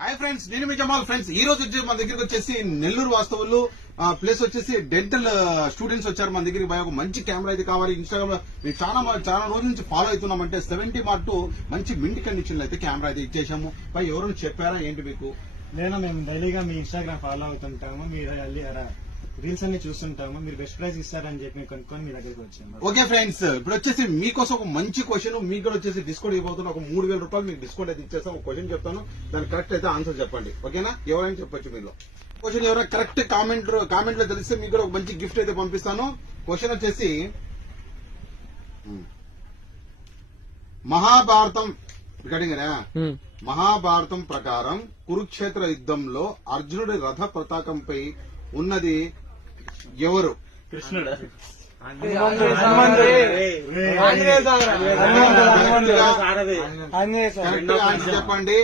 Hi friends, నేను మీ Jamal. Friends, ఈ రోజు వచ్చి మన దగ్గరికి వచ్చేసి నెల్లూరు వాస్తవులు ప్లస్ వచ్చేసి డెంటల్ స్టూడెంట్స్ వచ్చారు మన దగ్గరికి. ఒక మంచి కెమెరా అయితే కావాలి. ఇన్స్టాగ్రామ్ లో మేము చాలా రోజుల నుంచి ఫాలో అవుతున్నామంటే 70 మార్ట్ మంచి మిండి కండిషన్ లో అయితే కెమెరా అయితే ఇచ్చేసాము. పై ఎవరైనా చెప్పారా ఏంటి మీకు? మేము డైలీగా మీ ఇన్స్టాగ్రామ్ ఫాలో అవుతుంటాము, మీరు రీల్స్ అన్ని చూస్తుంటాము. మీరు బెస్ట్ ప్రైస్ ఇస్తారని చెప్పి కొనుక్కొని మీ దగ్గరికి వచ్చాము. ఓకే ఫ్రెండ్స్, ఇప్పుడు వచ్చేసి మీకోసం ఒక మంచి క్వశ్చన్, మీకు కూడా వచ్చేసి డిస్కౌంట్ ఇవ్వబోతున్నా. ఒక 3000 రూపాయలు మీకు డిస్కౌంట్ అయితే ఇచ్చేస్తాం. ఒక క్వశ్చన్ చెప్తాను, దానికి కరెక్ట్ అయితే ఆన్సర్ చెప్పండి. ఓకేనా? ఎవరైనా చెప్పొచ్చు మీరు. క్వశ్చన్ ఎవరైనా కరెక్ట్ కామెంట్ లో తెలిస్తే మీకు కూడా ఒక మంచి గిఫ్ట్ అయితే పంపిస్తాను. క్వశ్చన్ వచ్చేసి మహాభారతం ప్రకారం కురుక్షేత్ర యుద్ధంలో అర్జునుడి రథ పతాకంపై ఉన్నది ఎవరు? కృష్ణుడు. చెప్పండి.